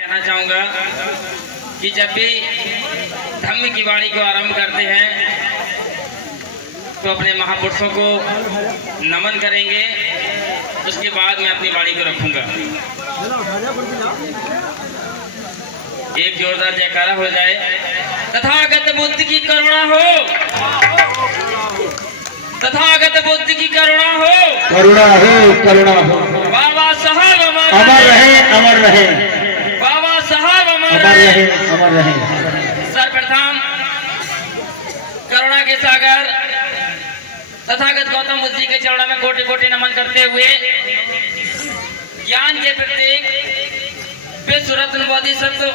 कहना चाहूँगा कि जब भी धम्म की वाणी को आरंभ करते हैं तो अपने महापुरुषों को नमन करेंगे। उसके बाद मैं अपनी वाणी को रखूँगा। एक जोरदार जयकारा हो जाए। तथागत बुद्ध की करुणा हो, तथागत बुद्ध की करुणा हो, करुणा हो, करुणा हो। बाबा साहब अमर रहे, अमर रहे। बाबा साहब अमर रहे, अमर रहे। सर्वप्रथम करुणा के सागर तथागत गौतम बुद्ध जी के चरणों में कोटि कोटि नमन करते हुए ज्ञान के प्रतीक विश्व रत्न बोधिसत्व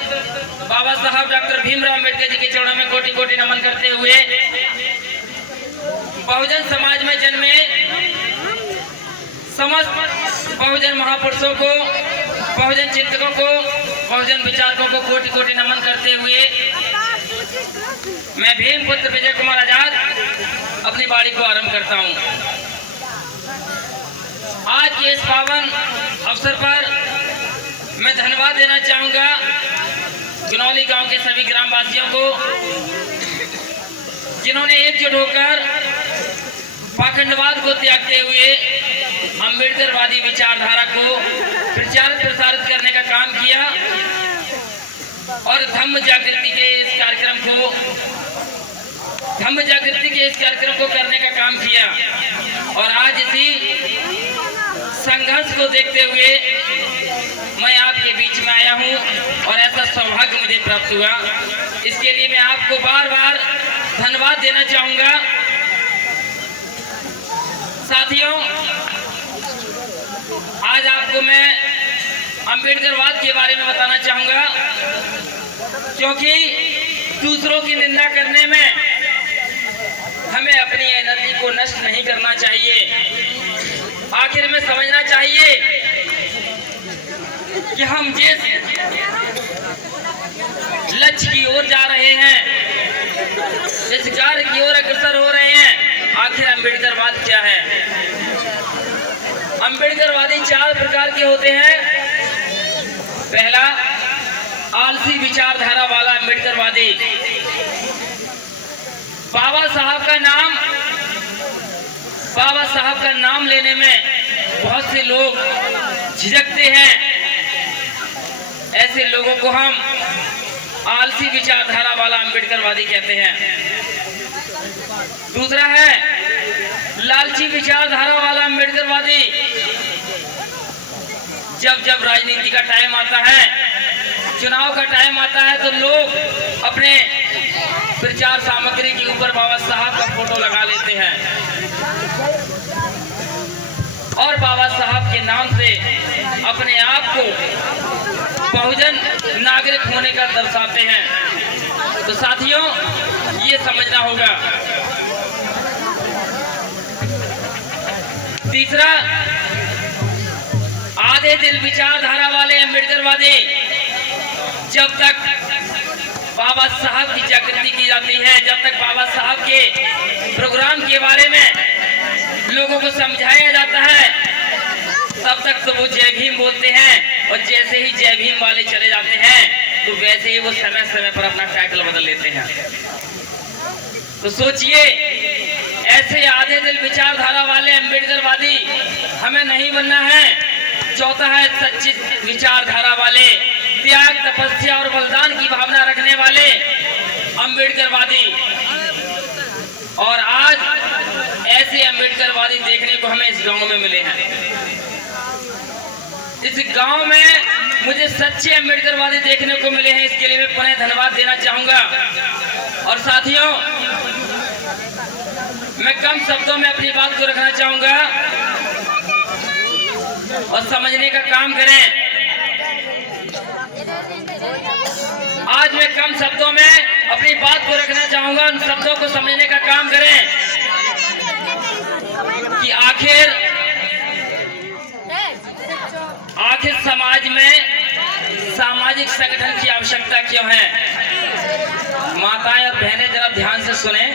बाबा साहब डॉक्टर भीमराव अम्बेडकर जी के चरणों में कोटि कोटि नमन करते हुए बहुजन समाज में जन्मे समस्त बहुजन महापुरुषों को, बहुजन चिंतकों को, बहुजन विचारकों को कोटि कोटि नमन करते हुए मैं भीम पुत्र विजय कुमार आजाद अपनी वाणी को आरंभ करता हूं। आज के इस पावन अवसर पर मैं धन्यवाद देना चाहूंगा गिनौली गांव के सभी ग्रामवासियों को, जिन्होंने एकजुट होकर पाखंडवाद को त्यागते हुए अम्बेडकरवादी विचारधारा को प्रचारित प्रसारित करने का काम किया और धम्म जागृति के इस कार्यक्रम को करने का काम किया। और आज इसी संघर्ष को देखते हुए मैं आपके बीच में आया हूं और ऐसा सौभाग्य मुझे प्राप्त हुआ। इसके लिए मैं आपको बार बार धन्यवाद देना चाहूंगा। साथियों, आज आपको मैं अम्बेडकरवाद के बारे में बताना चाहूंगा, क्योंकि दूसरों की निंदा करने में हमें अपनी एनर्जी को नष्ट नहीं करना चाहिए। आखिर में समझना चाहिए कि हम जिस लक्ष्य की ओर जा रहे हैं, जिस कार्य की ओर अग्रसर हो रहे हैं, आखिर अम्बेडकरवाद क्या है। अम्बेडकरवादी 4 प्रकार के होते हैं। पहला, आलसी विचारधारा वाला अम्बेडकरवादी। बाबा साहब का नाम लेने में बहुत से लोग झिझकते हैं। ऐसे लोगों को हम आलसी विचारधारा वाला अम्बेडकरवादी कहते हैं। दूसरा है लालची विचारधारा वाला अम्बेडकरवादी। जब राजनीति का टाइम आता है, चुनाव का टाइम आता है, तो लोग अपने प्रचार सामग्री के ऊपर बाबा साहब का फोटो लगा लेते हैं और बाबा साहब के नाम से अपने आप को बहुजन नागरिक होने का दर्शाते हैं। तो साथियों, ये समझना होगा। तीसरा, आधे दिल विचारधारा वाले अम्बेडकरवादी। जब तक बाबा साहब की जागृति की जाती है, जब तक बाबा साहब के प्रोग्राम के बारे में लोगों को समझाया जाता है, तब तक तो वो जय भीम बोलते हैं और जैसे ही जय भीम वाले चले जाते हैं तो वैसे ही वो समय समय पर अपना टाइटल बदल लेते हैं। तो सोचिए, ऐसे आधे दिल विचारधारा वाले अम्बेडकरवादी हमें नहीं बनना है। चौथा है सच्ची विचारधारा वाले, त्याग, तपस्या और बलिदान की भावना रखने वाले अम्बेडकरवादी। और आज ऐसे अम्बेडकरवादी देखने को हमें इस गांव में मिले हैं। इस गांव में मुझे सच्चे अम्बेडकरवादी देखने को मिले हैं। इसके लिए मैं पुनः धन्यवाद देना चाहूंगा। और साथियों, मैं कम शब्दों में अपनी बात को रखना चाहूंगा और समझने का काम करें। आज मैं कम शब्दों में अपनी बात को रखना चाहूंगा, उन शब्दों को समझने का काम करें कि आखिर समाज में सामाजिक संगठन की आवश्यकता क्यों है। माताएं और बहनें जरा ध्यान से सुने।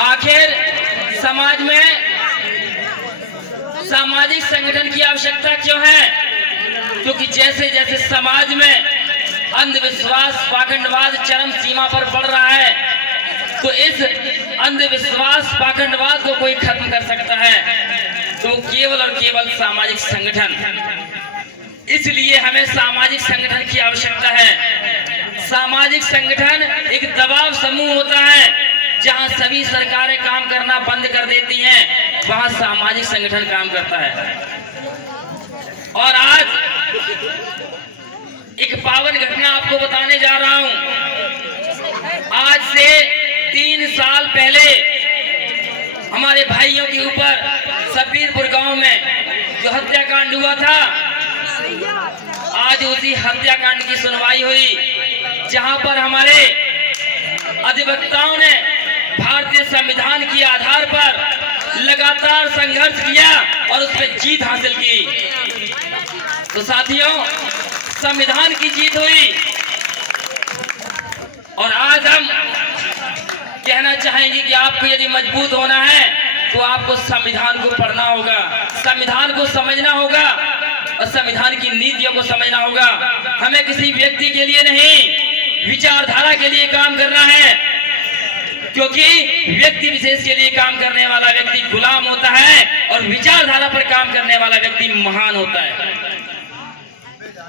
आखिर समाज में सामाजिक संगठन की आवश्यकता क्यों है? क्योंकि जैसे जैसे समाज में अंधविश्वास पाखंडवाद चरम सीमा पर बढ़ रहा है, तो इस अंधविश्वास पाखंडवाद को कोई खत्म कर सकता है तो केवल और केवल सामाजिक संगठन। इसलिए हमें सामाजिक संगठन की आवश्यकता है। सामाजिक संगठन एक दबाव समूह होता है, जहां सभी सरकारें काम करना बंद कर देती हैं, वहां सामाजिक संगठन काम करता है। और आज एक पावन घटना आपको बताने जा रहा हूं। आज से 3 साल पहले हमारे भाइयों के ऊपर सबीरपुर गांव में जो हत्याकांड हुआ था, आज उसी हत्याकांड की सुनवाई हुई, जहां पर हमारे अधिवक्ताओं ने भारतीय संविधान के आधार पर लगातार संघर्ष किया और उस पर जीत हासिल की। तो साथियों, संविधान की जीत हुई और आज हम कहना चाहेंगे कि आपको यदि मजबूत होना है तो आपको संविधान को पढ़ना होगा, संविधान को समझना होगा और संविधान की नीतियों को समझना होगा। हमें किसी व्यक्ति के लिए नहीं, विचारधारा के लिए काम करना है, क्योंकि व्यक्ति विशेष के लिए काम करने वाला व्यक्ति गुलाम होता है और विचारधारा पर काम करने वाला व्यक्ति महान होता है।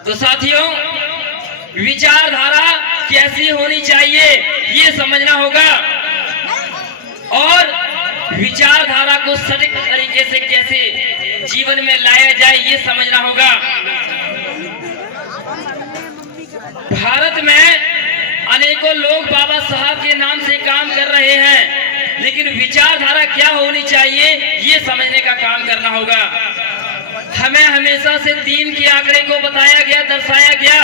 तो साथियों, विचारधारा कैसी होनी चाहिए ये समझना होगा और विचारधारा को सटीक तरीके से कैसे जीवन में लाया जाए ये समझना होगा। भारत में अनेकों लोग बाबा साहब के नाम से काम कर रहे हैं, लेकिन विचारधारा क्या होनी चाहिए ये समझने का काम करना होगा। हमें हमेशा से 3 के आंकड़े को बताया गया, दर्शाया गया।